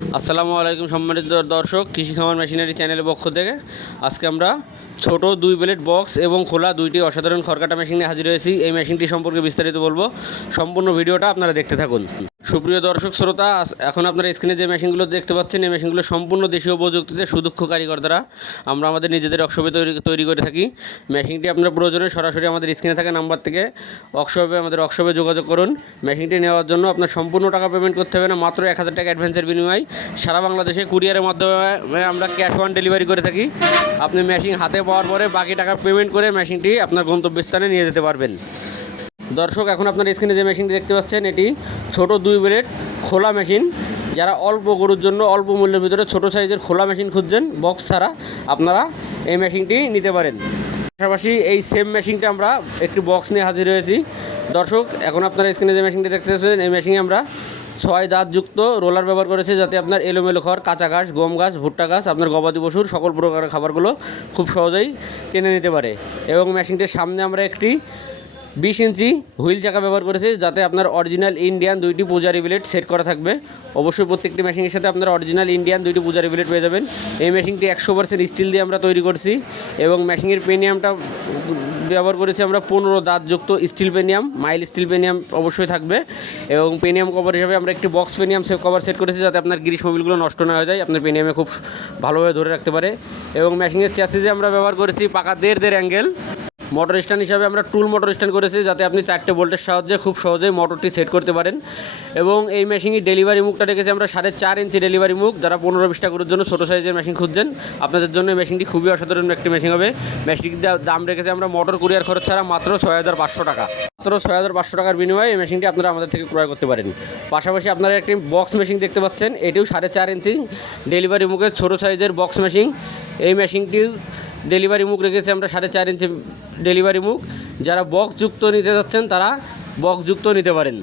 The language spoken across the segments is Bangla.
আসসালামু আলাইকুম সম্মানিত দর্শক, কৃষি খামার মেশিনারি চ্যানেলের পক্ষ থেকে আজকে আমরা ছোট 2 ব্লেড বক্স এবং খোলা 2টি অসাধারণ খড়কাটা মেশিন নিয়ে হাজির হয়েছি। এই মেশিনটি সম্পর্কে বিস্তারিত বলবো, সম্পূর্ণ ভিডিওটা আপনারা দেখতে থাকুন। সুপ্রিয় দর্শক শ্রোতা, এখন আপনারা স্ক্রিনে যে মেশিনগুলো দেখতে পাচ্ছেন, এই মেশিনগুলো সম্পূর্ণ দেশীয় প্রযুক্তিতে সুদক্ষ কারিগর দ্বারা আমরা আমাদের নিজেদের ওয়ার্কশপে তৈরি করে থাকি। মেশিনটি আপনার প্রয়োজনে সরাসরি আমাদের স্ক্রিনে থাকা নাম্বার থেকে আমাদের ওয়ার্কশপে যোগাযোগ করুন। মেশিনটি নেওয়ার জন্য আপনার সম্পূর্ণ টাকা পেমেন্ট করতে হবে না, মাত্র 1000 টাকা অ্যাডভান্সের বিনিময়ে সারা বাংলাদেশে কুরিয়ারের মাধ্যমে আমরা ক্যাশ অন ডেলিভারি করে থাকি। আপনি মেশিন হাতে পাওয়ার পরে বাকি টাকা পেমেন্ট করে মেশিনটি আপনার গন্তব্যস্থানে নিয়ে যেতে পারবেন। দর্শক, এখন আপনার স্ক্রিনে যে মেশিনটি দেখতে পাচ্ছেন, এটি ছোট 2 ব্লেড খোলা মেশিন। যারা অল্প গরুর জন্য অল্প মূল্যের ভিতরে ছোট সাইজের খোলা মেশিন খুঁজছেন বক্স ছাড়া, আপনারা এই মেশিনটি নিতে পারেন। পাশাপাশি এই সেম মেশিনটা আমরা একটি বক্স নিয়ে হাজির হয়েছি। দর্শক, এখন আপনারা স্ক্রিনে যে মেশিনটি দেখতে পাচ্ছেন, এই মেশিনে আমরা 6 দাঁতযুক্ত রোলার ব্যবহার করেছি, যাতে আপনার এলোমেলো খড়, কাঁচা ঘাস, গম ঘাস, ভুট্টা ঘাস, আপনার গবাদি পশুর সকল প্রকারের খাবারগুলো খুব সহজেই টেনে নিতে পারে। এবং মেশিনটির সামনে আমরা একটি 20 ইঞ্চি হুইল চাকা ব্যবহার করেছি, যাতে আপনার অরিজিনাল ইন্ডিয়ান 2টি পূজারি ব্লেড সেট করা থাকবে। অবশ্যই প্রত্যেকটি মেশিনের সাথে আপনারা অরিজিনাল ইন্ডিয়ান 2টি পূজারি ব্লেড পেয়ে যাবেন। এই মেশিনটি 100% স্টিল দিয়ে আমরা তৈরি করছি এবং মেশিনের পেনিয়ামটা ব্যবহার করেছি আমরা 15 দাঁতযুক্ত স্টিল পেনিয়াম, মাইল স্টিল পেনিয়াম অবশ্যই থাকবে। এবং পেনিয়াম কভার হিসাবে আমরা একটি বক্স পেনিয়াম কভার সেট করেছি, যাতে আপনার গ্রিস মোবিলগুলো নষ্ট না হয়ে যায়, আপনার পেনিয়ামে খুব ভালোভাবে ধরে রাখতে পারে। এবং মেশিনের চ্যাসিসে আমরা ব্যবহার করেছি পাকা 1.5 অ্যাঙ্গেল মোটর স্ট্যান্ড হিসাবে আমরা টুল মোটর স্ট্যান্ড করেছি, যাতে আপনি 4টে বোল্টের সাহায্যে খুব সহজেই মোটরটি সেট করতে পারেন। এবং এই মেশিনের ডেলিভারি মুখটা রেখেছি আমরা 4.5 ইঞ্চি ডেলিভারি মুখ। যারা 15-20টা গরুর জন্য ছোটো সাইজের মেশিন খুঁজছেন, আপনাদের জন্য মেশিনটি খুবই অসাধারণ একটি মেশিন হবে। মেশিনটির দাম রেখেছি আমরা মোটর কুরিয়ার খরচ ছাড়া মাত্র 6500 টাকা। মাত্র 6500 টাকার বিনিময়ে এই মেশিনটি আপনারা আমাদের থেকে ক্রয় করতে পারেন। পাশাপাশি আপনারা একটি বক্স মেশিন দেখতে পাচ্ছেন, এটিও 4.5 ইঞ্চি ডেলিভারি মুখের ছোটো সাইজের বক্স মেশিন। এই মেশিনটি ডেলিভারি মুখ রেখেছি আমরা 4.5 ইঞ্চি ডেলিভারি মুখ। যারা বক্সযুক্ত নিতে যাচ্ছেন তারা বক্সযুক্ত নিতে পারেন,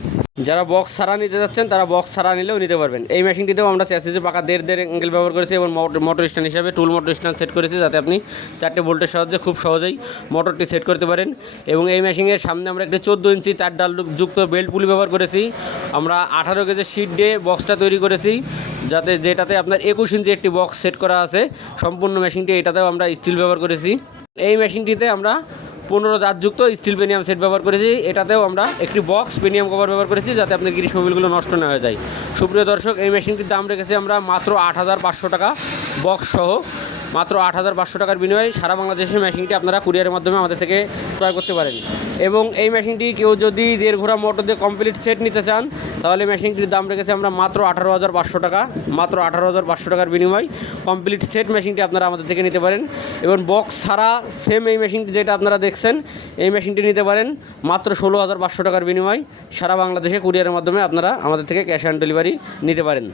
যারা বক্স ছাড়া নিতে যাচ্ছেন তারা বক্স ছাড়া নিলেও নিতে পারবেন। এই মেশিনটিতেও আমরা চ্যাসিসে পাকা 1.5 অ্যাঙ্গেল ব্যবহার করেছি এবং মোটর স্ট্যান্ড হিসাবে টুল মোটর স্ট্যান্ড সেট করেছি, যাতে আপনি 4টে বোল্টের সাহায্যে খুব সহজেই মোটরটি সেট করতে পারেন। এবং এই মেশিনের সামনে আমরা একটি 14 ইঞ্চি 4 ডাল যুক্ত বেল্ট পুলি ব্যবহার করেছি। আমরা 18 কেজি শিট দিয়ে বক্সটা তৈরি করেছি, যেটাতে আপনার 21 ইঞ্চি একটি বক্স সেট করা আছে। সম্পূর্ণ মেশিনটি এটাতেও আমরা স্টিল ব্যবহার করেছি। এই মেশিনটিতে আমরা 15 দাঁতযুক্ত স্টিল পেনিয়াম সেট ব্যবহার করেছি। এটাতেও আমরা একটি বক্স পেনিয়াম কভার ব্যবহার করেছি, যাতে আপনার গ্রিস মোবিলগুলো নষ্ট না হয়ে যায়। সুপ্রিয় দর্শক, এই মেশিনটির দাম রেখেছি আমরা মাত্র 8500 টাকা বক্স সহ। মাত্র 8500 টাকার বিনিময়ে সারা বাংলাদেশের মেশিনটি আপনারা কুরিয়ারের মাধ্যমে আমাদের থেকে ক্রয় করতে পারেন। এবং এই মেশিনটি কেউ যদি 1.5 ঘোড়া মোটর দিয়ে কমপ্লিট সেট নিতে চান, তাহলে মেশিনটির দাম রেখেছি আমরা মাত্র 18500 টাকা। মাত্র 18500 টাকার বিনিময়ে কমপ্লিট সেট মেশিনটি আপনারা আমাদের থেকে নিতে পারেন। এবং বক্স ছাড়া সেম এই মেশিনটি যেটা আপনারা দেখছেন, এই মেশিনটি নিতে পারেন মাত্র 16500 টাকার বিনিময়ে সারা বাংলাদেশে কুরিয়ারের মাধ্যমে আপনারা আমাদের থেকে ক্যাশ অন ডেলিভারি নিতে পারেন।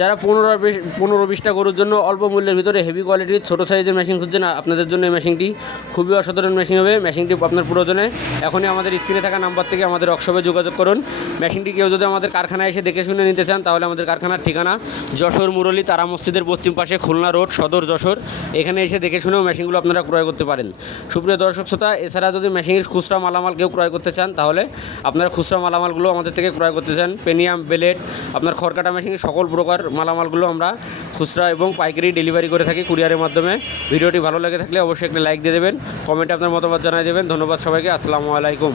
যারা 15-20টা গরুর জন্য অল্প মূল্যের ভিতরে হেভি কোয়ালিটির ছোটো সাইজের মেশিন খুঁজছেন, আপনাদের জন্য এই মেশিনটি খুবই অসাধারণ মেশিন হবে। মেশিনটি আপনার প্রয়োজনে এখনই আমাদের স্ক্রিনে থাকা নাম্বার থেকে আমাদের ওয়ার্কশপে যোগাযোগ করুন। মেশিনটি কেউ যদি আমাদের কারখানায় এসে দেখে শুনে নিতে চান, তাহলে আমাদের কারখানার ঠিকানা যশোর মুরলী তারা মসজিদের পশ্চিম পাশে, খুলনা রোড, সদর যশোর। এখানে এসে দেখে শুনেও মেশিনগুলো আপনারা ক্রয় করতে পারেন। সুপ্রিয় দর্শক শ্রোতা, এছাড়া যদি মেশিনের খুচরা মালামাল কেউ ক্রয় করতে চান, তাহলে আপনারা খুচরা মালামালগুলো আমাদের থেকে ক্রয় করতে চান। পেনিয়াম, ব্লেড, আপনার খড়কাটা মেশিনের সকল প্রকার মালামালগুলো আমরা খুচরা এবং পাইকারি ডেলিভারি করে থাকি কুরিয়ারের মাধ্যমে। ভিডিওটি ভালো লেগে থাকলে অবশ্যই একটা লাইক দিয়ে দেবেন, কমেন্টে আপনার মতামত জানিয়ে দেবেন। ধন্যবাদ সবাইকে। আসসালামু আলাইকুম।